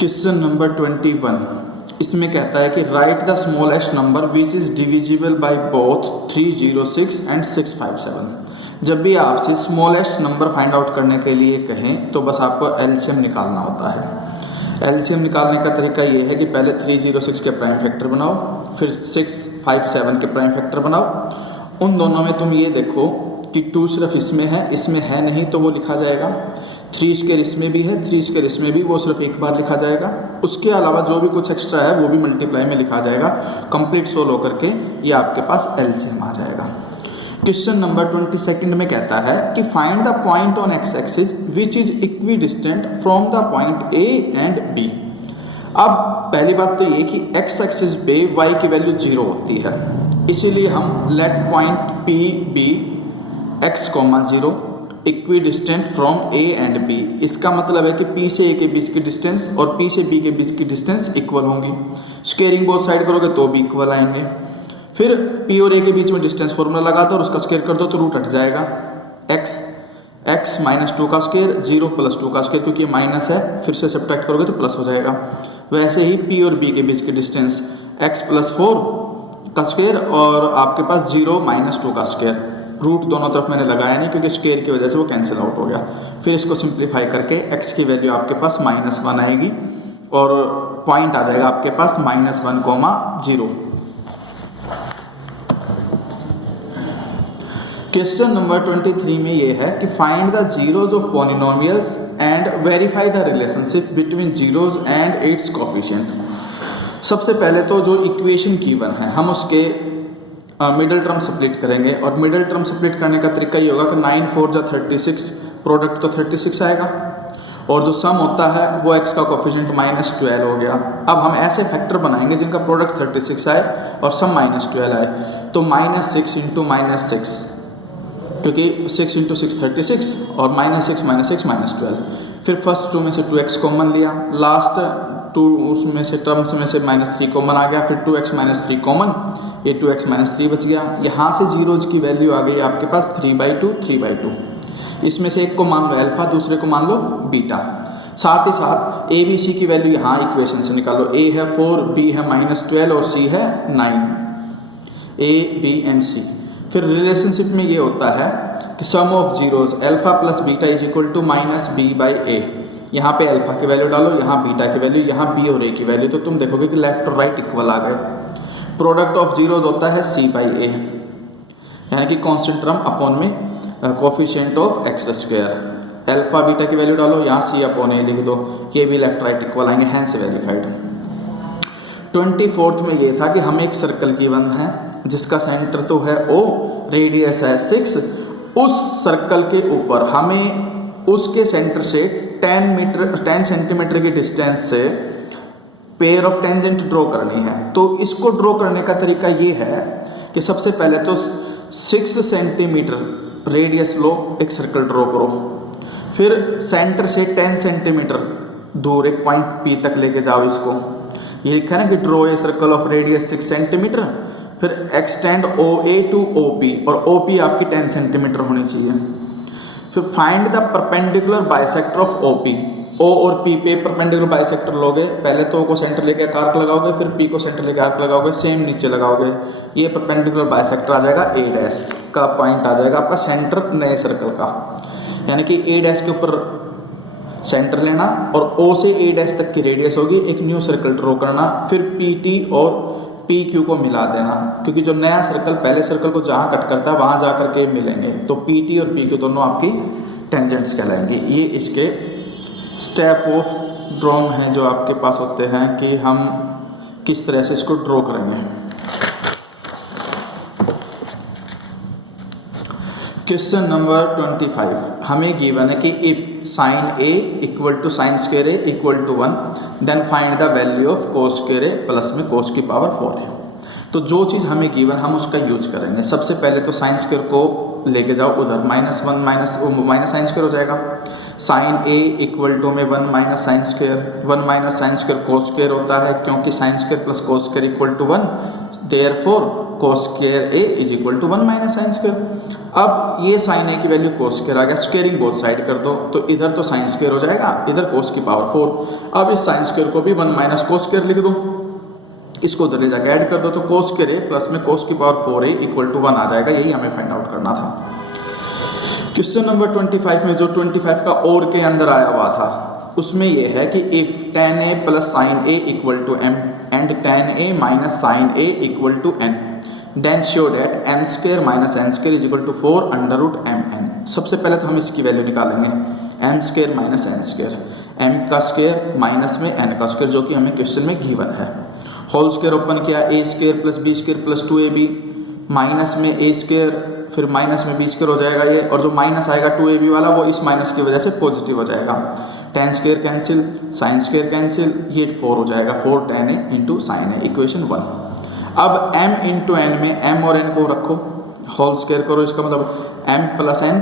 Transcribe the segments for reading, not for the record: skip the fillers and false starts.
Question number 21 इसमें कहता है कि right the smallest number which is divisible by both 306 and 657। जब भी आपसे स्मॉलेस्ट नंबर फाइंड आउट करने के लिए कहें तो बस आपको एलसीएम निकालना होता है। एलसीएम निकालने का तरीका ये है कि पहले 306 के प्राइम फैक्टर बनाओ, फिर 657 के प्राइम फैक्टर बनाओ। उन दोनों में तुम ये देखो कि 2 सिर्फ इसमें है नहीं तो वो लिखा जाएगा। 3 स्क्वायर इसमें भी है, 3 स्क्वायर इसमें भी, वो सिर्फ एक बार लिखा जाएगा। उसके अलावा जो भी कुछ एक्स्ट्रा है वो भी मल्टीप्लाई में लिखा जाएगा। कंप्लीट सोल्व होकर के ये आपके पास एलसीएम आ जाएगा। क्वेश्चन नंबर 22 में कहता है कि find the point on X axis which is equidistant from the point A and B. अब पहली बात तो ये कि एक्स एक्सिस पे वाई की वैल्यू 0 होती है, इसीलिए हम let point P be X comma 0 equidistant from A and B. इसका मतलब है कि पी से ए के बीच की डिस्टेंस और पी से बी के बीच की डिस्टेंस इक्वल होंगी। स्क्वेयरिंग बोथ साइड करोगे तो भी इक्वल आएंगे। फिर पी और ए के बीच में डिस्टेंस फॉर्मूला लगा दो और उसका स्क्वायर कर दो तो रूट हट जाएगा। एक्स माइनस 2 का स्क्वायर 0 प्लस 2 का स्क्वायर, क्योंकि माइनस है, फिर से सब्ट्रैक्ट करोगे तो प्लस हो जाएगा। वैसे ही पी और बी के बीच की डिस्टेंस एक्स प्लस 4 का स्क्वायर और आपके पास 0 माइनस 2 का स्क्वायर। रूट दोनों तरफ मैंने लगाया नहीं क्योंकि स्क्वायर की वजह से वो कैंसिल आउट हो गया। फिर इसको सिंप्लीफाई करके x की वैल्यू आपके पास -1 आएगी और पॉइंट आ जाएगा आपके पास -1,0। क्वेश्चन नंबर 23 में ये है कि find the zeros of polynomials and verify the relationship between zeros and it's coefficient. सबसे पहले तो जो इक्वेशन गिवन है हम उसके मिडल टर्म स्प्लिट करेंगे और मिडल टर्म स्प्लिट करने का तरीका ये होगा कि 9 4 जा 36, प्रोडक्ट तो 36 आएगा और जो सम होता है वो x का कोफिशिएंट -12 हो गया। अब हम ऐसे फैक्टर बनाएंगे जिनका प्रोडक्ट 36 आए और सम -12 आए, तो -6 इंटू -6, क्योंकि 6 इंटू 6 36 और -6 -12। फिर फर्स्ट 2 में से 2x कॉमन लिया, लास्ट 2 उसमें से टर्म्स में से -3 कॉमन आ गया, फिर 2x -3 कॉमन, ये 2x -3 बच गया। यहाँ से जीरोज की वैल्यू आ गई आपके पास 3/2 3/2। इसमें से एक को मान लो अल्फा, दूसरे को मान लो बीटा। साथ ही साथ ए बी सी की वैल्यू यहाँ इक्वेशन से निकालो। ए है 4, बी है -12 और सी है 9, ए बी एंड सी। फिर रिलेशनशिप में ये होता है कि sum of zeros alpha plus beta is equal to -b/a। यहाँ पे अल्फा की वैल्यू डालो, यहाँ बीटा की वैल्यू, यहाँ बी और ए की वैल्यू, तो तुम देखोगे कि लेफ्ट और राइट इक्वल आ गए। प्रोडक्ट ऑफ जीरोज होता है c/a, यानी कि कांस्टेंट टर्म अपॉन में coefficient of x square. Alpha beta की वैल्यू डालो, यहाँ c/a लिख दो, ये भी लेफ्ट राइट इक्वल आएंगे, हैंस वेरीफाइड। 24th में ये था कि हमें एक सर्कल गिवन है जिसका सेंटर तो है O, रेडियस है 6। उस सर्कल के ऊपर हमें उसके सेंटर से 10 सेंटीमीटर की डिस्टेंस से पेयर ऑफ टेंजेंट ड्रॉ करनी है। तो इसको ड्रॉ करने का तरीका ये है कि सबसे पहले तो 6 सेंटीमीटर रेडियस लो, एक सर्कल ड्रॉ करो, फिर सेंटर से 10 सेंटीमीटर दूर एक पॉइंट P तक लेके जाओ। इसको ये लिखा है ना कि draw a circle of radius 6 centimetre, फिर एक्सटेंड OA टू OP और OP आपकी 10 सेंटीमीटर होनी चाहिए। फिर find the perpendicular bisector of OP। O और P पे परपेंडिकुलर बाइसेक्टर लोगे, पहले तो O को सेंटर लेके आर्क लगाओगे, फिर P को सेंटर लेके आर्क लगाओगे, सेम नीचे लगाओगे, ये परपेंडिकुलर बाइसेक्टर आ जाएगा। A' का पॉइंट आ जाएगा आपका सेंटर नए सर्कल का, यानी कि A' के ऊपर सेंटर लेना और O से A' तक की रेडियस होगी, एक न्यू सर्कल ड्रॉ करना, फिर PT और PQ को मिला देना, क्योंकि जो नया सर्कल पहले सर्कल को जहाँ कट करता है वहाँ जा कर के मिलेंगे, तो PT और PQ दोनों आपकी टेंजेंट्स कहलाएंगे। ये इसके स्टेप ऑफ ड्रॉइंग हैं जो आपके पास होते हैं कि हम किस तरह से इसको ड्रॉ करेंगे। क्वेश्चन नंबर 25 हमें गिवन है कि if sin A equal to sin square A equal to 1 then find the value of cos square A plus में cos की पावर 4 है। तो जो चीज़ हमें गिवन हम उसका यूज करेंगे। सबसे पहले तो sin स्क्वायर को लेके जाओ उधर, -1 माइनस sin स्क्वायर हो जाएगा। sin A इक्वल टू में 1 minus sin square, 1 minus sin square cos square होता है, क्योंकि sin square plus cos square equal to 1, therefore cos square a is equal to 1 minus sine square. अब ये sine a की value cos square आ गया, squaring both side कर दो तो इधर तो साइन स्क्वायर हो जाएगा, इधर cos की पावर 4। अब इस साइन स्क्वायर को भी 1 माइनस cos स्क्वायर लिख दो, इसको उधर ले जाकर ऐड कर दो तो cos स्क्वायर a प्लस में cos की पावर 4a इक्वल टू 1 आ जाएगा। यही हमें फाइंड आउट करना था। क्वेश्चन नंबर 25 में जो 25 का और के अंदर आया हुआ था उसमें यह है कि if tan a plus sine a equal to m and tan a minus sine a equal to n then show that m square minus n square is equal to 4 under root mn। सबसे पहले तो हम इसकी वैल्यू निकालेंगे, m square minus n square, m का square minus में n का स्क्वायर जो कि हमें क्वेश्चन में गिवन है। होल स्क्वायर ओपन किया, a square plus b square plus 2ab minus में a स्क्वायर फिर माइनस में b स्क्वायर हो जाएगा ये, और जो माइनस आएगा 2ab वाला वो इस माइनस की वजह से पॉजिटिव हो जाएगा। tan square cancel, sine square cancel, ये 4 हो जाएगा, 4 tan a into sine a, equation 1। अब m इंटू n में m और n को रखो, होल स्क्वायर करो, इसका मतलब m plus n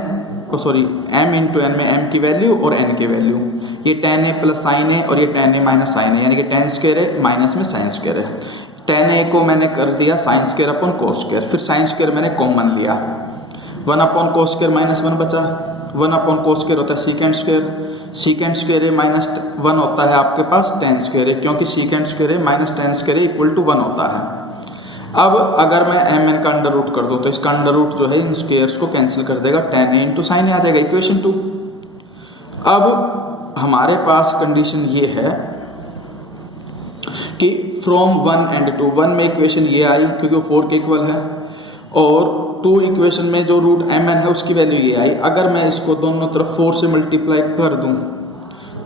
m into n में m की वैल्यू और n की वैल्यू, ये tan a plus sine a और ये tan a minus sine a, यानी कि tan स्क्वायर है माइनस में साइन स्क्वायर है। tan a को मैंने कर दिया sine square upon cos square, फिर साइन स्क्वायर मैंने कॉमन लिया, 1 अपॉन cos स्क्वायर माइनस 1 बचा, 1 अपॉन cos स्क्वायर होता है सीकेंड स्क्वायर, सीकेंड स्क्वायर है माइनस 1 होता है आपके पास tan स्क्वायर है, क्योंकि सीकेंड स्क्वायर है minus tan square equal to 1 होता है। अब अगर मैं mn का अंडर रूट कर दूँ तो इसका अंडर रूट जो है इन स्क्वायर्स को कैंसिल कर देगा, tan a इंटू साइन आ जाएगा, इक्वेशन 2। अब हमारे पास कंडीशन ये है कि फ्रॉम 1 एंड 2, 1 में इक्वेशन ये आई क्योंकि वो 4 के इक्वल है, और 2 इक्वेशन में जो रूट mn है उसकी वैल्यू ये आई। अगर मैं इसको दोनों तरफ 4 से मल्टीप्लाई कर दूं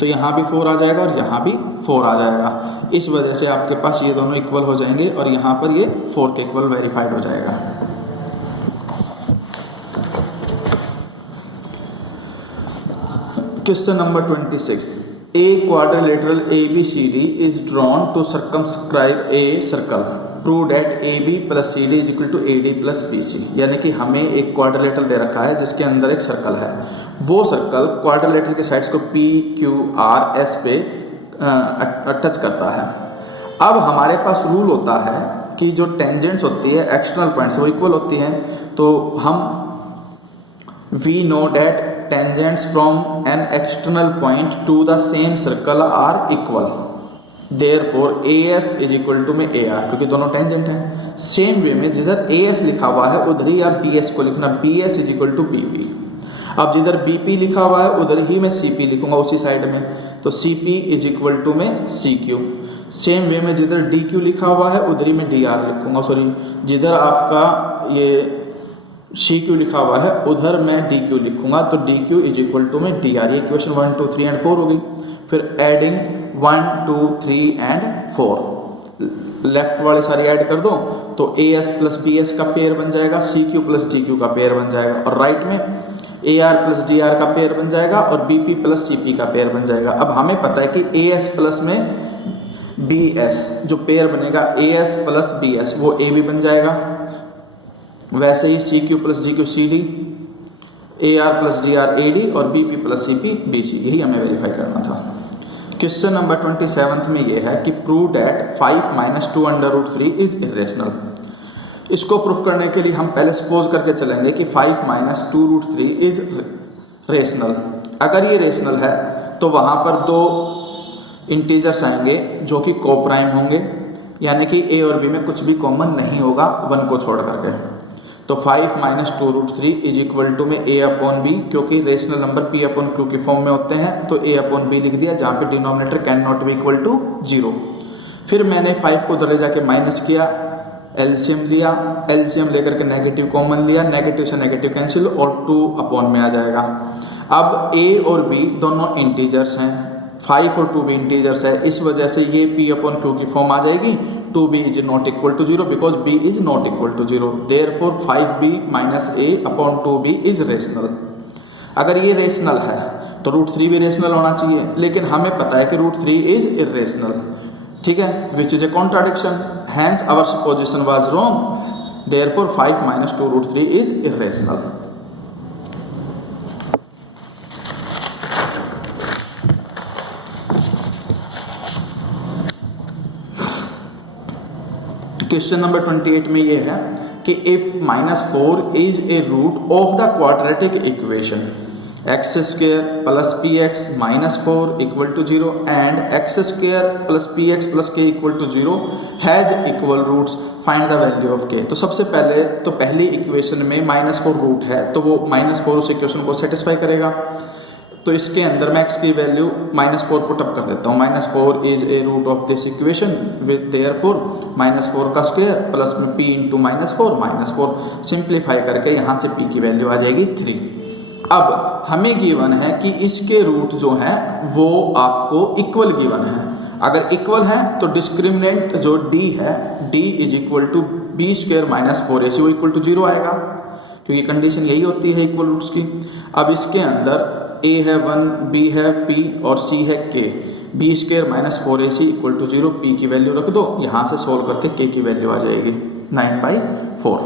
तो यहाँ भी 4 आ जाएगा और यहाँ भी 4 आ जाएगा, इस वजह से आपके पास ये दोनों इक्वल हो जाएंगे और यहाँ पर ये 4 के इक्वल वेरीफाइड हो जाएगा। Question number 26, A quadrilateral ABCD is drawn to circumscribe a circle. Prove that AB plus CD is equal to AD plus BC। यानी कि हमें एक क्वाड्रिलेटरल दे रखा है जिसके अंदर एक सर्कल है, वो सर्कल क्वाड्रिलेटरल के साइड्स को P, Q, R, S पे टच करता है। अब हमारे पास रूल होता है कि जो टेंजेंट्स होती है एक्सटर्नल पॉइंट्स वो इक्वल होती हैं, तो हम we know that tangents from an external point to the same circle are equal, therefore AS is equal to में AR, क्योंकि दोनों टेंजेंट हैं। सेम वे में जिधर AS लिखा हुआ है उधर ही आप BS को लिखना, BS is equal to BP। अब जिधर BP लिखा हुआ है उधर ही मैं CP लिखूंगा उसी साइड में, तो CP is equal to में CQ। सेम वे में जिधर DQ लिखा हुआ है उधर ही मैं DR लिखूंगा, जिधर आपका ये CQ लिखा हुआ है उधर मैं DQ लिखूंगा, तो DQ इज इक्वल टू में DR। ये इक्वेशन 1, 2, 3 एंड 4 होगी। फिर एडिंग 1, 2, 3 एंड 4, लेफ्ट वाले सारी ऐड कर दो तो AS प्लस BS का पेयर बन जाएगा, CQ प्लस DQ का पेयर बन जाएगा, और राइट में AR प्लस DR का पेयर बन जाएगा और BP प्लस CP का पेयर बन जाएगा। अब हमें पता है कि AS प्लस में BS जो पेयर बनेगा AS प्लस BS वो AB बन जाएगा, वैसे ही CQ plus DQ CD, AR plus DR AD और BP प्लस CP BC, यही हमें वेरीफाई करना था। क्वेश्चन नंबर 27 में ये है कि prove that 5 minus 2 under root 3 is irrational. इसको प्रूफ करने के लिए हम पहले सपोज करके चलेंगे कि 5 माइनस 2 रूट 3 इज रेशनल। अगर ये रेशनल है तो वहाँ पर 2 इंटीजर्स आएंगे जो कि कोप्राइम होंगे, यानी कि A और B में कुछ भी कॉमन नहीं होगा 1 को छोड़ करके, तो 5 minus 2 root 3 is equal to में A अपॉन B, क्योंकि rational number P upon Q की फॉर्म में होते हैं तो A अपॉन B लिख दिया, जहाँ पे denominator can not be equal to 0। फिर मैंने 5 को उधर जाके माइनस किया, एलसीएम लिया, एलसीएम लेकर के नेगेटिव कॉमन लिया, नेगेटिव से नेगेटिव कैंसिल और 2 अपॉन में आ जाएगा। अब A और B दोनों इंटीजर्स हैं, 5 और 2 भी इंटीजर्स है, इस वजह से ये P अपॉन Q की फॉर्म आ जाएगी, 2b is not equal to 0 because b is not equal to 0, therefore 5b minus a upon 2b is rational। अगर ये रेशनल है तो रूट 3 भी रेशनल होना चाहिए, लेकिन हमें पता है कि रूट 3 इज इरेशनल, ठीक है, which is a contradiction, hence our supposition was wrong, therefore 5 minus 2 root 3 is irrational. Question number 28 में ये है कि if -4 is a root of the quadratic equation x square plus p x minus 4 equal to 0 and x square plus p x plus k equal to 0 has equal roots, find the value of k. तो सबसे पहले तो पहली equation में -4 root है, तो वो -4 उस इक्वेशन को सेटिस्फाई करेगा। तो इसके अंदर मैं x की वैल्यू -4 पुटअप कर देता हूँ। -4 is a root of this equation with therefore -4 का स्क्वायर प्लस में p इंटू -4 सिंप्लीफाई करके यहाँ से p की वैल्यू आ जाएगी 3। अब हमें गिवन है कि इसके रूट जो हैं वो आपको इक्वल गिवन है। अगर इक्वल है तो डिस्क्रिमिनेंट जो d है, d is equal to B square minus 4ac वो इक्वल टू 0 आएगा, क्योंकि कंडीशन यही होती है इक्वल रूट्स की। अब इसके अंदर a है 1, b है p और c है k। B square minus 4ac equal to 0, p की वैल्यू रख दो, यहाँ से सोल्व करके k की वैल्यू आ जाएगी 9/4।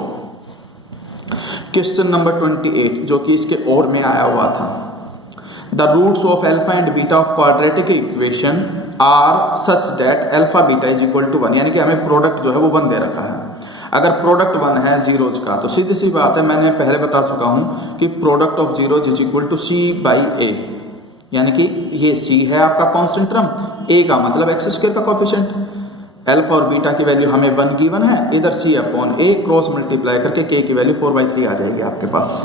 क्वेश्चन नंबर 28 जो कि इसके और में आया हुआ था, the roots of alpha and beta of quadratic equation are such that alpha beta is equal to 1, यानी कि हमें प्रोडक्ट जो है वो 1 दे रखा है। अगर प्रोडक्ट 1 है जीरोज का तो सीधी सी बात है, मैंने पहले बता चुका हूँ कि product of zeros is equal to c by a, यानी कि ये c है आपका कॉन्स्टेंट टर्म, a का मतलब एक्स स्क्वायर का कोफिशिएंट। अल्फा और बीटा की वैल्यू हमें 1 गिवन है, इधर c upon a cross multiply करके k की वैल्यू 4/3 आ जाएगी आपके पास।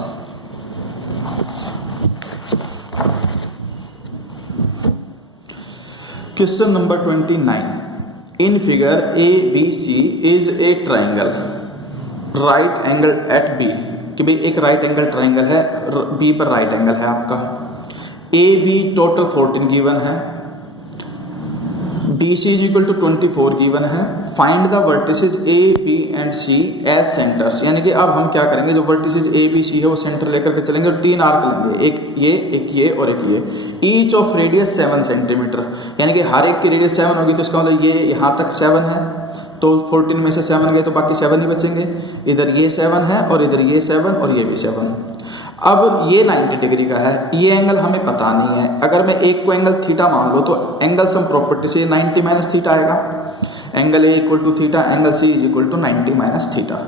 Question number 29, in figure ABC is a triangle right angle at B, कि भाई एक राइट एंगल ट्राइंगल है, B पर राइट एंगल है आपका। AB टोटल 14 गिवन है, BC is equal to 24 given है। Find the vertices A, B and C as centres, यानी कि अब हम क्या करेंगे, जो वर्टिसेज A, B, C है वो सेंटर लेकर के चलेंगे और 3 आर्क लेंगे, एक ये और एक ये। ईच ऑफ रेडियस 7 सेंटीमीटर, यानी कि हर एक की रेडियस 7 होगी, तो इसका मतलब ये यहाँ तक 7 है, तो 14 में से 7 गए तो बाकी 7 ही बचेंगे। इधर ये 7 है और इधर ये 7 और ये भी 7। अब ये 90 डिग्री का है, ये एंगल हमें पता नहीं है। अगर मैं एक को एंगल थीटा मान लो तो एंगल सम प्रॉपर्टी से 90 माइनस थीटा आएगा। Angle A equal to theta, angle C is equal to 90 minus theta.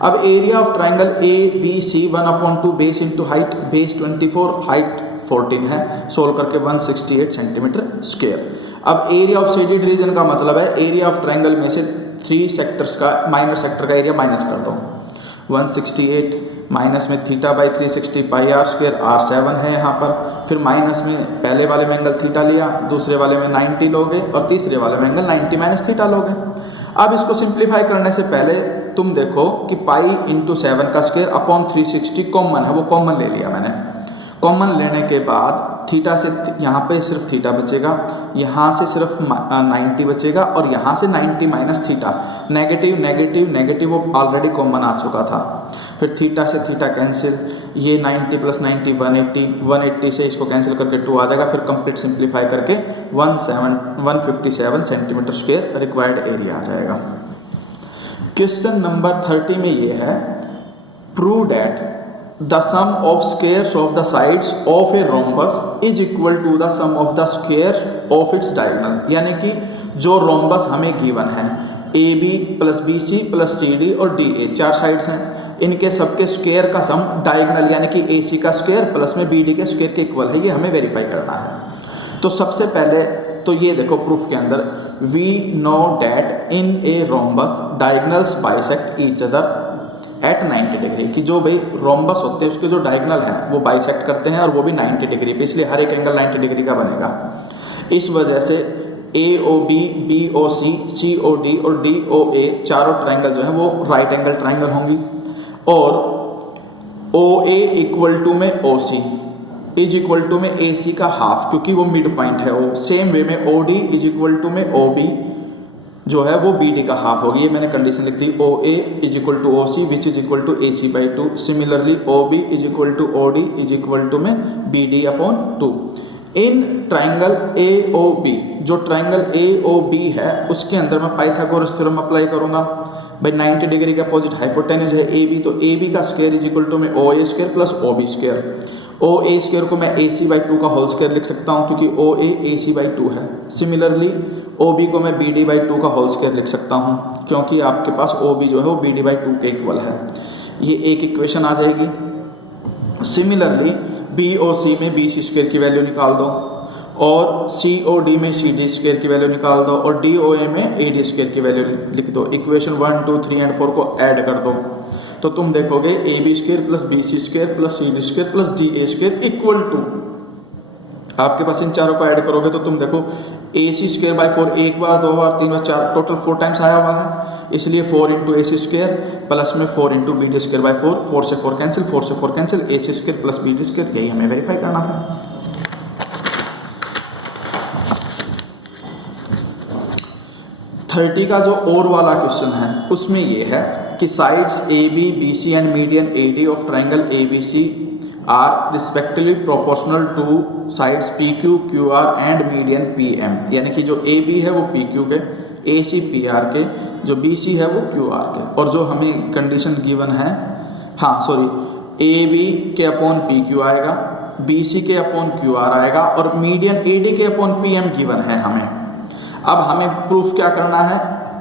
अब area of triangle A B C 1/2 base into height, base 24 height 14 है, सोल्व करके 168 centimetre square. अब area of shaded region का मतलब है area of triangle में से 3 sectors का माइनर सेक्टर का एरिया माइनस कर दो। 168 माइनस में theta by 360 pi are square, R 7 है यहाँ पर, फिर माइनस में पहले वाले में एंगल थीटा लिया, दूसरे वाले में 90 लोगे और तीसरे वाले में एंगल 90 माइनस थीटा लोगे। अब इसको सिंप्लीफाई करने से पहले तुम देखो कि पाई इंटू 7 का स्क्वायर अपॉन 360 कॉमन है, वो कॉमन ले लिया मैंने। कॉमन लेने के बाद थीटा से यहाँ पे सिर्फ थीटा बचेगा, यहाँ से सिर्फ 90 बचेगा और यहाँ से 90 minus theta, negative negative negative वो ऑलरेडी कॉमन आ चुका था। फिर थीटा से थीटा कैंसिल, ये 90 प्लस 90 180 से इसको कैंसिल करके 2 आ जाएगा। फिर कंप्लीट सिंप्लीफाई करके 157 सेंटीमीटर स्क्वायर रिक्वायर्ड एरिया आ जाएगा। क्वेश्चन नंबर 30 में ये है, prove that the sum of squares of the sides of a rhombus is equal to the sum of the squares of its diagonal, यानी कि जो rhombus हमें given है AB plus BC plus CD और DA 4 sides हैं, इनके सबके square का सम डायगोनल यानी कि AC का स्क्वायर प्लस में BD के स्क्वायर के इक्वल है, ये हमें वेरीफाई करना है। तो सबसे पहले तो ये देखो प्रूफ के अंदर, we know that in a rhombus diagonals bisect each other at 90 degree, कि जो भाई रोम्बस होते हैं उसके जो डायगोनल हैं वो बाइसेक्ट करते हैं और वो भी 90 डिग्री पे, इसलिए हर एक एंगल 90 डिग्री का बनेगा। इस वजह से AOB, BOC, COD और DOA चारों ट्राइंगल जो है वो राइट एंगल ट्राइंगल होंगी। और OA इक्वल टू में OC इज इक्वल टू में AC का हाफ, क्योंकि वो मिड पॉइंट है। वो सेम वे में OD इज इक्वल टू में OB जो है वो BD का हाफ होगी, ये मैंने कंडीशन लिख दी। OA is equal to OC which is equal to AC/2। Similarly OB is equal to OD is equal to में BD upon 2। In triangle AOB, जो ट्राइंगल AOB है उसके अंदर मैं पाइथागोरस थ्योरम अप्लाई करूंगा। भाई 90 डिग्री का अपोजिट हाइपोटेन्यूज है AB, तो AB का स्क्वायर इज इक्वल टू में OA square plus OB square. O A square को मैं ए सी बाई टू का होल स्क्वायर लिख सकता हूँ क्योंकि O A C by two है। सिमिलरली ओ बी को मैं बी डी बाई टू का होल स्क्वायर लिख सकता हूँ क्योंकि आपके पास ओ बी जो है वो बी डी बाई टू के इक्वल है। ये एक इक्वेशन आ जाएगी। सिमिलरली बी और सी में बी सी स्क्वायर की वैल्यू निकाल दो और सी ओ डी में सी डी स्क्वायर की वैल्यू निकाल दो और डी ओ ए में ए डी स्क्वायर की वैल्यू लिख दो। इक्वेशन 1 2 3 एंड 4 को ऐड कर दो तो तुम देखोगे A B square plus B C square plus C D square plus D A square equal to, आपके पास इन चारों को ऐड करोगे तो तुम देखो ए सी स्क्वायर बाई 4 एक बार, दो बार, तीन बार, चार, टोटल 4 टाइम्स आया हुआ है। इसलिए 4 into A C square plus में 4 into B D square by 4 से 4 कैंसिल, 4 से 4 cancel, A C square plus B D square, यही हमें वेरीफाई करना था। थर्टी का जो और वाला क्वेश्चन है उसमें ये है कि sides A B B C and median A D of triangle A B C R respectively proportional to sides P Q Q R and median P M, यानी कि जो ए बी है वो पी क्यू के, ए C P R के, जो B C है वो क्यू आर के। और जो हमें कंडीशन गिवन है, हाँ सॉरी, ए बी के अपॉन पी क्यू आएगा, बी सी के अपॉन क्यू आर आएगा और मीडियन ए डी के अपॉन पी एम गिवन है हमें। अब हमें प्रूफ क्या करना है,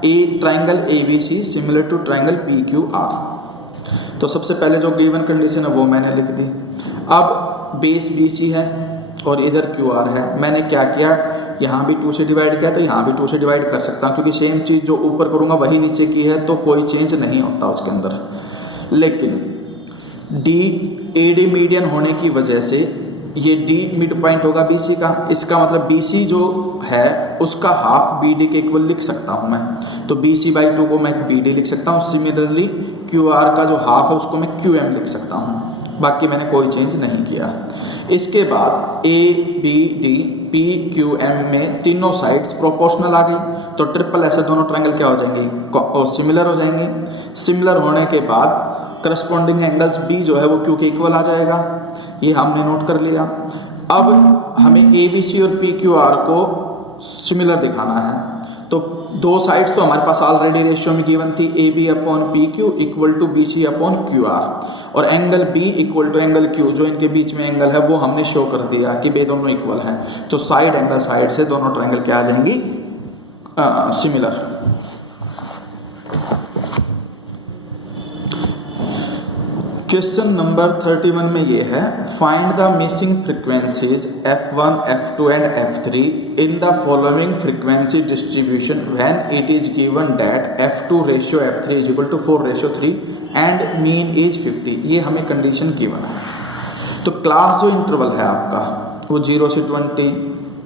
a triangle A B C similar to triangle P Q R. तो सबसे पहले जो गिवन कंडीशन है वो मैंने लिख दी। अब बेस बी सी है और इधर क्यू आर है, मैंने क्या किया, यहाँ भी 2 से डिवाइड किया तो यहाँ भी 2 से डिवाइड कर सकता हूँ क्योंकि सेम चीज़ जो ऊपर करूँगा वही नीचे की है तो कोई चेंज नहीं होता उसके अंदर। लेकिन डी ए डी मीडियन होने की वजह से ये डी मिड पॉइंट होगा बी सी का, इसका मतलब बी सी जो है उसका हाफ बी डी के इक्वल लिख सकता हूँ मैं, तो बी सी बाई टू को मैं बी डी लिख सकता हूँ। सिमिलरली क्यू आर का जो हाफ है उसको मैं क्यू एम लिख सकता हूँ, बाकी मैंने कोई चेंज नहीं किया। इसके बाद A B D P Q M में तीनों साइड्स प्रोपोर्शनल आ गई तो ट्रिपल ऐसे दोनों ट्रायंगल क्या हो जाएंगी, सिमिलर हो जाएंगे। सिमिलर होने के बाद करस्पॉन्डिंग एंगल्स बी जो है वो क्यू के इक्वल आ जाएगा, ये हमने नोट कर लिया। अब हमें ए बी सी और पी क्यू आर को सिमिलर दिखाना है तो दो साइड्स तो हमारे पास ऑलरेडी रेशियो में गिवन थी, A B upon P Q equal to B C upon Q R, और angle B equal to angle Q जो इनके बीच में एंगल है वो हमने शो कर दिया कि बे दोनों इक्वल है। तो साइड एंगल साइड से दोनों ट्रायंगल क्या आ जाएंगी, सिमिलर। क्वेश्चन नंबर 31 में ये है, find the missing frequencies f1, f2 and f3 in the following frequency distribution when it is given that f2 ratio f3 is equal to 4 ratio 3 and mean is 50। ये हमें condition given है। तो class जो interval है आपका वो 0 से 20,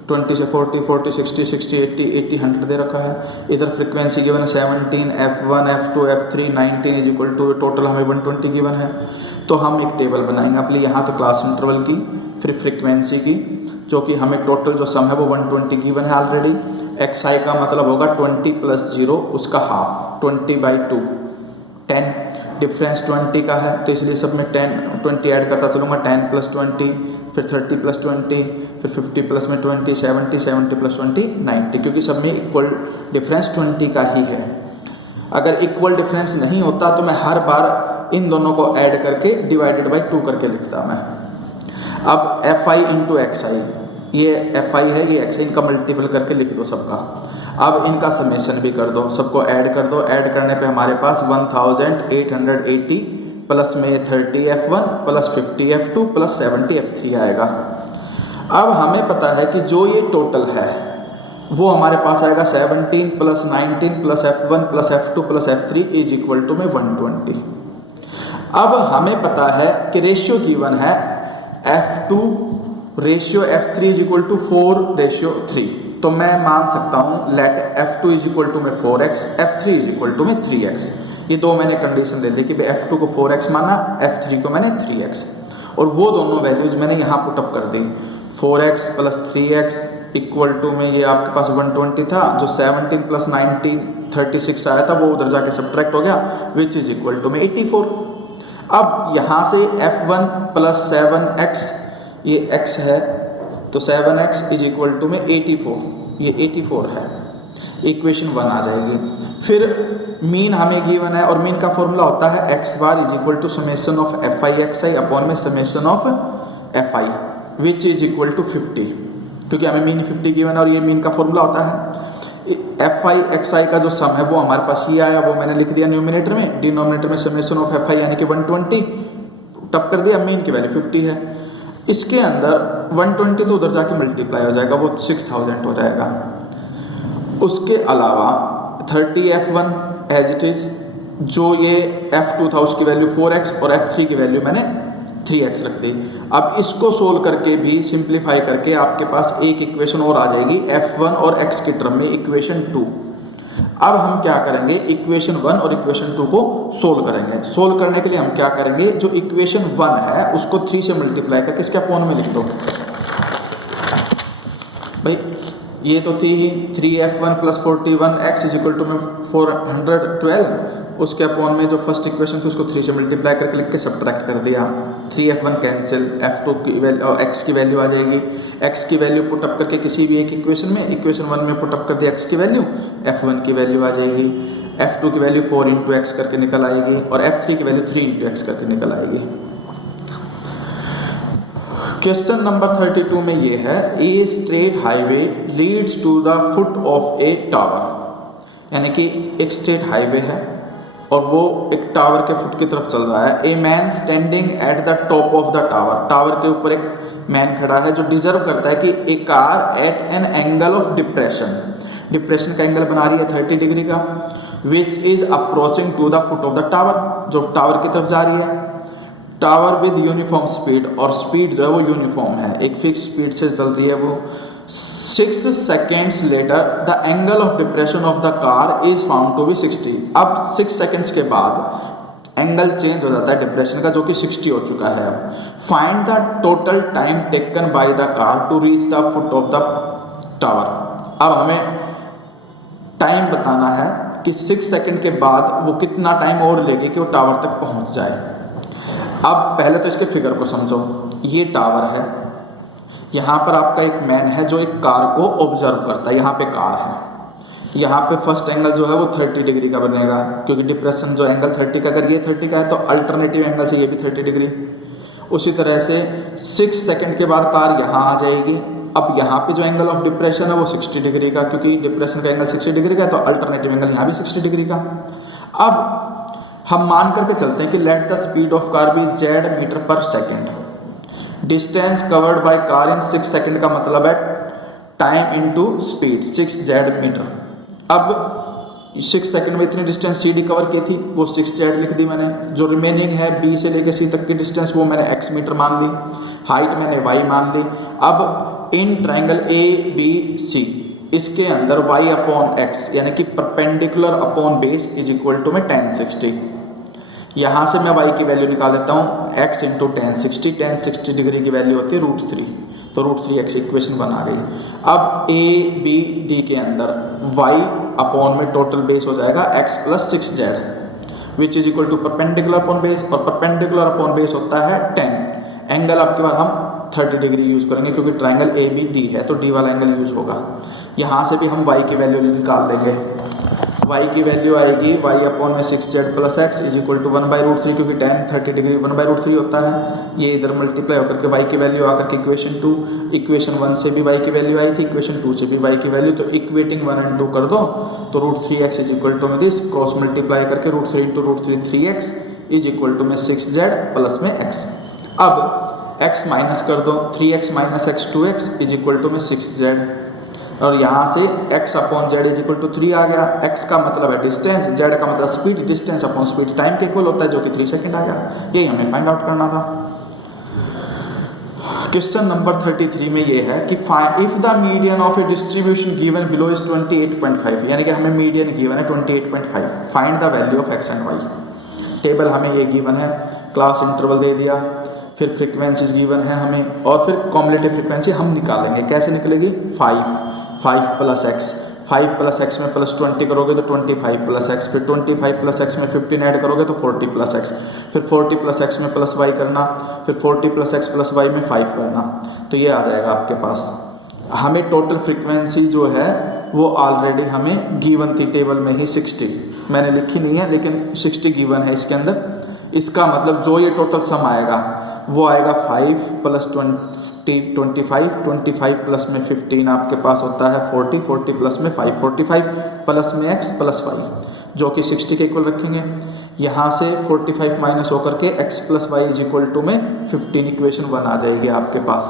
20 से 40, 40, 60, 60, 80, 80, 100 दे रखा है। इधर फ्रीक्वेंसी गिवन है 17, f1, f2, f3, 19 is equal to, total हमें 120 गिवन है। तो हम एक टेबल बनाएंगे अपने यहाँ तो क्लास इंटरवल की, फिर फ्रीक्वेंसी की, जो कि हमें टोटल जो सम है वो 120 गिवन है ऑलरेडी। एक्स आई का मतलब होगा 20 प्लस 0 उसका हाफ, 20/2, 10 डिफरेंस 20 का है तो इसलिए सब में 20 ऐड करता चलूँगा, 10 प्लस 20, फिर 30 प्लस 20, फिर 50 प्लस में 20, 70, 70 प्लस 20, 90, क्योंकि सब में इक्वल डिफरेंस 20 का ही है। अगर इक्वल डिफरेंस नहीं होता तो मैं हर बार इन दोनों को ऐड करके डिवाइडेड बाई 2 करके लिखता मैं। अब एफ आई इंटू एक्स आई, ये एफ आई है, ये एक्स आई, इनका मल्टीपल करके लिख दो सबका। अब इनका समेशन भी कर दो, सबको ऐड कर दो। ऐड करने पे हमारे पास 1880 प्लस में 30 f1 plus 50 f2 plus 70 f3 आएगा। अब हमें पता है कि जो ये टोटल है वो हमारे पास आएगा 17 plus 19 plus f1 plus f2 plus f3 is equal to में 120। अब हमें पता है कि रेशियो गिवन है f2 ratio f3 is equal to 4 ratio 3, तो मैं मान सकता हूँ late f2 is equal to में 4x, f3 is equal to में 3x। ये दो मैंने कंडीशन ले ली कि f2 को 4x माना, f3 को मैंने 3x, और वो दोनों वैल्यूज मैंने यहाँ पुटअप कर दी। 4x plus 3x equal to में ये आपके पास 120 था, जो 17 प्लस 19 36 आया था वो उधर जाके सब्ट्रैक्ट हो गया, विच इज इक्वल टू में 84। अब यहाँ से f1 प्लस 7x, ये x है तो 7x इज इक्वल टू में 84, ये 84 है, इक्वेशन 1 आ जाएगी। फिर मीन हमें गिवन है और मीन का फॉर्मूला होता है x bar is equal to summation of f i x i upon में summation of f i which is equal to 50, क्योंकि हमें मीन 50 गिवन है और ये मीन का फॉर्मूला होता है। एफ आई एक्स आई का जो सम है वो हमारे पास ये आया, वो मैंने लिख दिया न्यूमिनेटर में, डिनोमिनेटर में समेशन ऑफ एफ आई यानी कि 120 टप कर दिया, मीन की वैल्यू 50 है। इसके अंदर 120 तो उधर जाके मल्टीप्लाई हो जाएगा, वो 6000 हो जाएगा। उसके अलावा 30f1 एज इट इज, जो ये f2 था उसकी वैल्यू 4x और f3 की वैल्यू मैंने 3x रख दी। अब इसको सोल्व करके भी सिंप्लीफाई करके आपके पास एक इक्वेशन और आ जाएगी f1 और x के टर्म में, इक्वेशन 2। अब हम क्या करेंगे, इक्वेशन 1 और इक्वेशन 2 को सोल्व करेंगे। सोल्व करने के लिए हम क्या करेंगे, जो इक्वेशन 1 है उसको 3 से मल्टीप्लाई करके इसके अपॉन में लिख दो। भाई ये तो थी ही 3f1 plus 41x is equal to में 412, उसके अपॉन में जो फर्स्ट इक्वेशन थी उसको 3 से मल्टीप्लाई करके लिख के सब्ट्रैक्ट कर दिया। 3f1 कैंसिल, f2 की वैल्यू और x की वैल्यू आ जाएगी। x की वैल्यू पुट अप करके किसी भी एक इक्वेशन में, इक्वेशन 1 में पुट अप कर दिया x की वैल्यू, f1 की वैल्यू आ जाएगी। f2 की वैल्यू 4 इंटू एक्स करके निकल आएगी और f3 की वैल्यू 3 इंटू एक्स करके निकल आएगी। क्वेश्चन नंबर 32 में ये है, a straight highway leads to the foot of a tower, यानी कि एक स्ट्रेट हाईवे है और वो एक टावर के फुट की तरफ चल रहा है। A man standing at the top of the tower, tower के ऊपर एक मैन खड़ा है जो डिजर्व करता है कि a car at an angle of depression, depression का एंगल बना रही है 30 डिग्री का, which is approaching to the foot of the tower, जो टावर की तरफ जा रही है। टावर विद यूनिफॉर्म स्पीड, और स्पीड जो है वो यूनिफॉर्म है, एक फिक्स स्पीड से चल रही है वो। 6 seconds later the angle of depression of the car is found to be 60। अब 6 सेकेंड्स के बाद एंगल चेंज हो जाता है डिप्रेशन का, जो कि 60 हो चुका है। अब find the total time taken by the car to reach the foot of the tower. अब हमें टाइम बताना है कि 6 सेकेंड के बाद वो कितना टाइम और लेगी कि वो टावर तक पहुंच जाए। अब पहले तो इसके फिगर को समझो, ये टावर है, यहाँ पर आपका एक मैन है जो एक कार को ऑब्जर्व करता है, यहाँ पे कार है, यहाँ पे फर्स्ट एंगल जो है वो 30 डिग्री का बनेगा, क्योंकि डिप्रेशन जो एंगल 30 का, अगर ये 30 का है तो अल्टरनेटिव एंगल से ये भी 30 डिग्री। उसी तरह से 6 सेकंड के बाद कार यहाँ आ जाएगी। अब यहाँ पे जो एंगल ऑफ डिप्रेशन है वो 60 डिग्री का, क्योंकि डिप्रेशन का एंगल 60 डिग्री का है तो अल्टरनेटिव एंगल यहाँ भी 60 डिग्री का। अब हम मान करके चलते हैं कि let the speed of car be z metre per second. Distance covered by car in 6 second का मतलब है time into speed, 6z metre. अब 6 सेकेंड में इतनी डिस्टेंस CD कवर की थी, वो 6z लिख दी मैंने। जो रिमेनिंग है B से लेकर C तक की डिस्टेंस वो मैंने x मीटर मान ली, हाइट मैंने y मान ली। अब इन ट्राइंगल ABC इसके अंदर y अपॉन x यानी कि perpendicular upon base is equal to में tan 60। यहाँ से मैं y की वैल्यू निकाल देता हूँ, x into tan 60, tan 60 degree की वैल्यू होती है √3, तो √3x इक्वेशन बना गई। अब ABD के अंदर y अपॉन में टोटल बेस हो जाएगा x plus 6z which is equal to perpendicular upon base, और परपेंडिकुलर अपॉन बेस होता है tan। एंगल आपके बाद हम 30 डिग्री यूज़ करेंगे क्योंकि ट्राइंगल ABD है तो D वाला एंगल यूज़ होगा। यहाँ से भी हम y की वैल्यू निकाल देंगे, y की वैल्यू आएगी y अपॉन में 6z plus x is equal to 1/√3, क्योंकि tan 30 डिग्री 1/√3 होता है। ये इधर मल्टीप्लाई होकर के y की वैल्यू आकर के इक्वेशन 2, इक्वेशन 1 से भी y की वैल्यू आई थी, इक्वेशन 2 से भी y की वैल्यू, तो इक्वेटिंग 1 और 2 कर दो तो √3x इज इक्वल टू में दिस, क्रॉस मल्टीप्लाई करके √3 into √3 3x is equal to में 6z प्लस में x। अब x माइनस कर दो, 3x minus x 2x is equal to में 6z, और यहाँ से x अपॉन z इज इक्वल टू 3 आ गया। x का मतलब है डिस्टेंस, z का मतलब speed, distance upon speed time के इक्वल होता है जो कि 3 सेकंड आ गया। यही हमें फाइंड आउट करना था। क्वेश्चन नंबर 33 में ये है कि if the median of A distribution given below is 28.5, यानी कि हमें मीडियन गिवन है 28.5, find the value of x and y। Table हमें ये गिवन है, क्लास इंटरवल दे दिया, फिर फ्रीक्वेंसीज गिवन है हमें, और फिर कॉम्युलेटिव फ्रीक्वेंसी हम निकालेंगे। कैसे निकलेगी, 5 प्लस x, 5 प्लस x में प्लस 20 करोगे तो 25 प्लस x, फिर 25 प्लस x में 15 ऐड करोगे तो 40 प्लस x, फिर 40 प्लस x में प्लस y करना, फिर 40 प्लस x प्लस y में 5 करना, तो ये आ जाएगा आपके पास। हमें टोटल फ्रीक्वेंसी जो है वो ऑलरेडी हमें गिवन थी टेबल में ही 60, मैंने लिखी नहीं है लेकिन 60 गिवन है इसके अंदर। इसका मतलब जो ये टोटल सम आएगा वो आएगा 5 प्लस 25 प्लस में 15 आपके पास होता है 40 प्लस में 5 45 प्लस में x प्लस y जो कि 60 के इक्वल रखेंगे। यहाँ से 45 माइनस होकर के x plus y is equal to में 15 इक्वेशन 1 आ जाएगी आपके पास।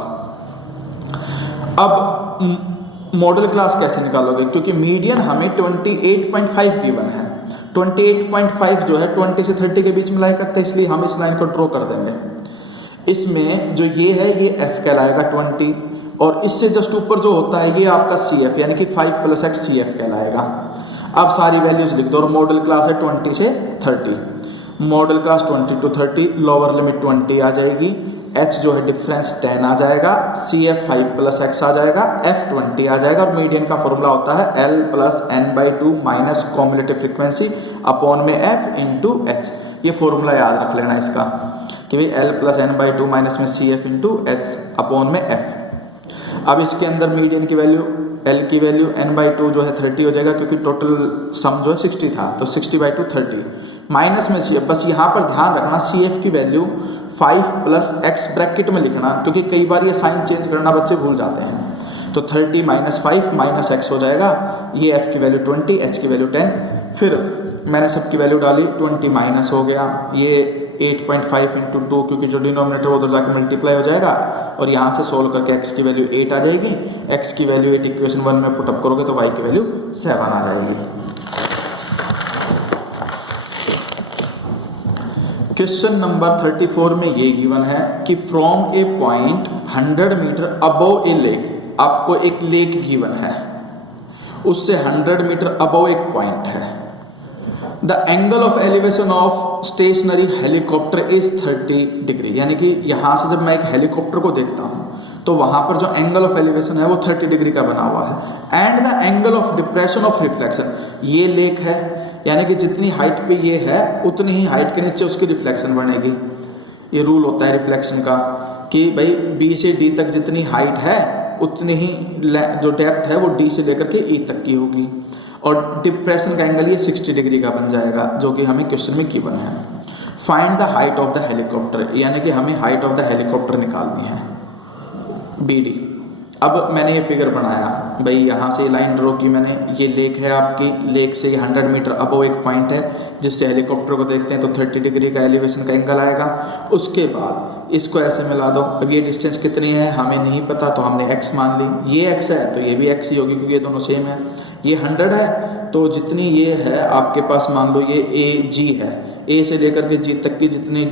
अब मॉडल क्लास कैसे निकालोगे, क्योंकि मीडियन हमें 28.5 गिवन है। 28.5 जो है 20 से 30 के बीच में लाई करता है, इसलिए हम इस लाइन को ड्रॉ कर देंगे। इसमें जो ये है ये f कहलाएगा 20, और इससे जस्ट ऊपर जो होता है ये आपका CF यानी कि 5 प्लस x CF कहलाएगा। अब सारी वैल्यूज लिख दो और मॉडल क्लास है 20 से 30। Model class 20 to 30, lower limit 20 आ जाएगी, h जो है डिफरेंस 10 आ जाएगा, CF 5 प्लस x आ जाएगा, f 20 आ जाएगा। और मीडियन का फॉर्मूला होता है L plus n/2 minus cumulative frequency upon में f इंटू h। ये फॉर्मूला याद रख लेना इसका कि भाई L प्लस n/2 माइनस में CF इंटू h अपॉन में f। अब इसके अंदर मीडियन की वैल्यू L की वैल्यू n/2 जो है 30 हो जाएगा, क्योंकि टोटल सम जो है 60 था, तो 60/2 30 माइनस में CF। बस यहाँ पर ध्यान रखना CF की वैल्यू 5 प्लस x ब्रैकेट में लिखना, क्योंकि कई बार ये साइन चेंज करना बच्चे भूल जाते हैं। तो 30 माइनस 5 माइनस x हो जाएगा, ये f की वैल्यू 20, h की वैल्यू 10। फिर मैंने सबकी वैल्यू डाली, 20 माइनस हो गया, ये 8.5 इंटू 2, क्योंकि जो डिनोमिनेटर उधर जाकर मल्टीप्लाई हो जाएगा, और यहाँ से सोल्व करके x की वैल्यू 8 आ जाएगी। x की वैल्यू 8 इक्वेशन 1 में पुटअप करोगे तो y की वैल्यू 7 आ जाएगी। क्वेश्चन नंबर 34 में ये गिवन है कि from a point 100 metre above a lake, आपको एक लेक गिवन है, उससे 100 मीटर अबव एक पॉइंट है। The angle of elevation of stationary helicopter is 30 degree, यानी कि यहाँ से जब मैं एक हेलीकॉप्टर को देखता हूँ तो वहाँ पर जो एंगल ऑफ एलिवेशन है वो 30 डिग्री का बना हुआ है। And the angle of depression of reflection, ये लेक है, यानी कि जितनी हाइट पे ये है उतनी ही हाइट के नीचे उसकी रिफ्लेक्शन बनेगी। ये रूल होता है रिफ्लेक्शन का कि भाई B से D तक जितनी हाइट है उतनी ही जो डेप्थ है वो D से लेकर के E तक की होगी, और डिप्रेशन का एंगल ये 60 डिग्री का बन जाएगा, जो कि हमें क्वेश्चन में गिवन है। Find the height of the helicopter, यानी कि हमें हाइट ऑफ द हेलीकॉप्टर निकालनी है BD। अब मैंने ये फिगर बनाया भाई, यहाँ से लाइन ड्रॉ की मैंने, ये लेक है आपकी, लेक से 100 मीटर अबव एक पॉइंट है जिससे हेलीकॉप्टर को देखते हैं तो 30 डिग्री का एलिवेशन का एंगल आएगा। उसके बाद इसको ऐसे मिला दो। अब ये डिस्टेंस कितनी है हमें नहीं पता, तो हमने x मान ली, ये x है तो ये भी x ही होगी क्योंकि ये दोनों सेम है। ये 100 है तो जितनी ये है आपके पास मान लो ये AG है, A से लेकर के G तक की जितनी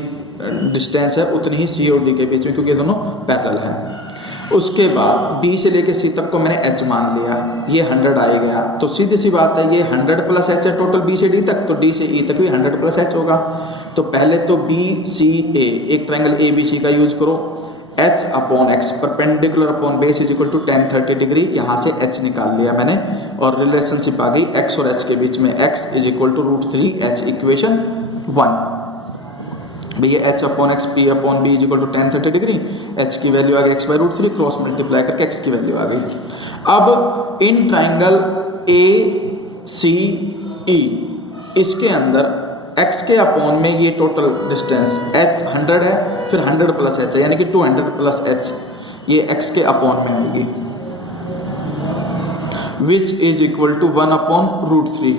डिस्टेंस है उतनी ही C और D के बीच में, क्योंकि ये दोनों पैरेलल है। उसके बाद B से लेकर C तक को मैंने h मान लिया, ये 100 आ गया, तो सीधी सी बात है ये 100 प्लस h है टोटल B से D तक, तो D से E तक भी 100 प्लस h होगा। तो पहले तो BCA, एक ट्रायंगल ABC का यूज करो, h upon x perpendicular upon base is equal to tan 30 degree, यहाँ से h निकाल लिया मैंने, और रिलेशनशिप आ गई x और h के बीच में, x is equal to √3h equation 1। भैया h upon x P upon B is equal to tan 30 degree, h की वैल्यू आ गई x/√3, क्रॉस मल्टीप्लाई करके x की वैल्यू आ गई। अब इन ट्राइंगल ACE इसके अंदर x के अपॉन में ये टोटल डिस्टेंस h 100 है, फिर 100 प्लस h है, यानी कि 200 प्लस h, ये x के अपॉन में आएगी, which is equal to 1 upon √3।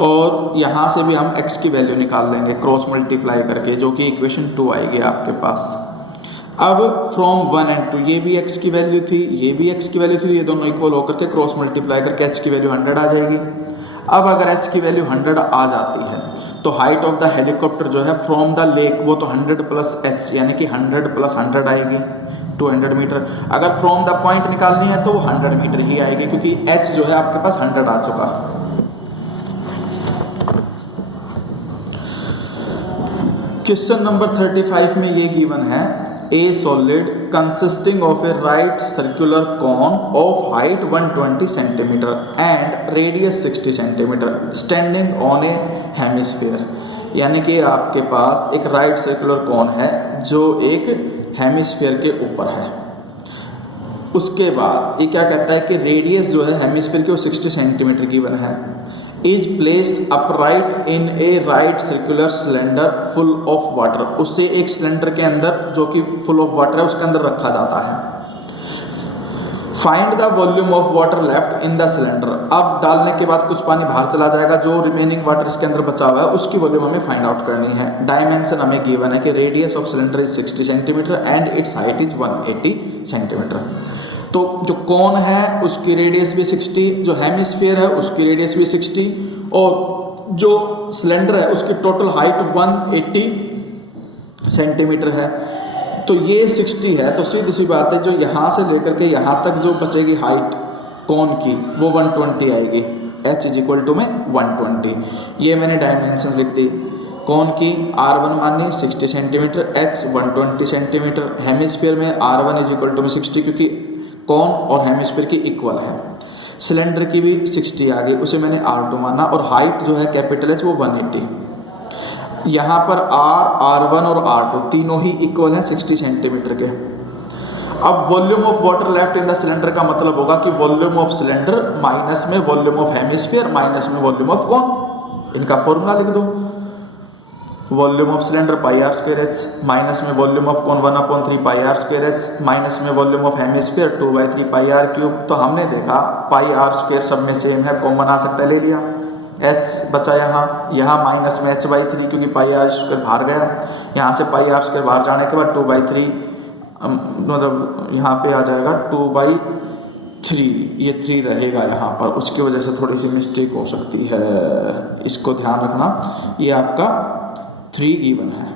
और यहाँ से भी हम x की वैल्यू निकाल लेंगे क्रॉस मल्टीप्लाई करके, जो कि इक्वेशन 2 आएगी आपके पास। अब फ्रॉम 1 and 2, ये भी x की वैल्यू थी, ये भी x की वैल्यू थी, ये दोनों इक्वल होकर के क्रॉस मल्टीप्लाई करके h की वैल्यू 100 आ जाएगी। अब अगर h की वैल्यू 100 आ जाती है तो हाइट ऑफ द हेलीकॉप्टर जो है फ्रॉम द लेक वो तो 100 प्लस h, यानी कि 100 प्लस 100 आएगी 200 मीटर। अगर फ्रॉम द पॉइंट निकालनी है तो वो 100 मीटर ही आएगी, क्योंकि h जो है आपके पास 100 आ चुका। क्वेश्चन नंबर 35 में ये गिवन है, a solid consisting of a right circular cone of height 120 centimetre and radius 60 centimetre standing on a hemisphere, यानी कि आपके पास एक राइट सर्कुलर कॉन है जो एक हेमिस्फीयर के ऊपर है। उसके बाद ये क्या कहता है कि रेडियस जो है हेमिस्फीयर की वो 60 सेंटीमीटर गिवन है। Is placed upright in A right circular cylinder full of water, उसे एक सिलेंडर के अंदर जो कि फुल ऑफ वाटर है उसके अंदर रखा जाता है। Find the volume of water left in the cylinder, अब डालने के बाद कुछ पानी बाहर चला जाएगा, जो रिमेनिंग वाटर इसके अंदर बचा हुआ है उसकी वॉल्यूम हमें फाइंड आउट करनी है। डायमेंशन हमें गिवन है कि radius of cylinder is 60 centimetre and it's height is 180 centimetre. तो जो कोन है उसकी रेडियस भी 60, जो हेमिस्फीयर है उसकी रेडियस भी 60 और जो सिलेंडर है उसकी टोटल हाइट 180 सेंटीमीटर है। तो ये 60 है, तो सीधी सी बात है जो यहाँ से लेकर के यहाँ तक जो बचेगी हाइट कोन की वो 120 आएगी। h इज इक्वल टू में 120, ये मैंने डायमेंशन लिख दी। कोन की R1 मानी 60 सेंटीमीटर, h 120 सेंटीमीटर। हेमिस्फीयर में R1 इज इक्वल टू में 60 क्योंकि कोन और हेमिस्फीयर की इक्वल है। सिलेंडर की भी 60 आ गई, उसे मैंने R2 माना और हाइट जो है कैपिटल H वो 180। यहाँ पर R1 और R2 तीनों ही इक्वल हैं 60 सेंटीमीटर के। अब volume of water left in the cylinder का मतलब होगा कि वॉल्यूम ऑफ सिलेंडर माइनस में वॉल्यूम ऑफ हेमिस्फीयर माइनस में वॉल्यूम ऑफ कोन, इनका फॉर्मूला लिख दो। Volume of cylinder pi are square h minus में volume of cone 1/3 pi are square h minus में volume of hemisphere 2/3 pi r cube. तो हमने देखा पाई आर स्क्वायर सब में सेम है, कॉमन आ सकता है, ले लिया। h बचा यहाँ माइनस में h/3 क्योंकि पाई आर स्क्वायर बाहर गया, यहाँ से पाई आर स्क्वायर बाहर जाने के बाद 2/3 मतलब यहाँ पे आ जाएगा 2/3, ये 3 रहेगा यहाँ पर, उसकी वजह से थोड़ी सी मिस्टेक हो सकती है, इसको ध्यान रखना। ये आपका 3 गिवन है,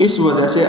इस वजह से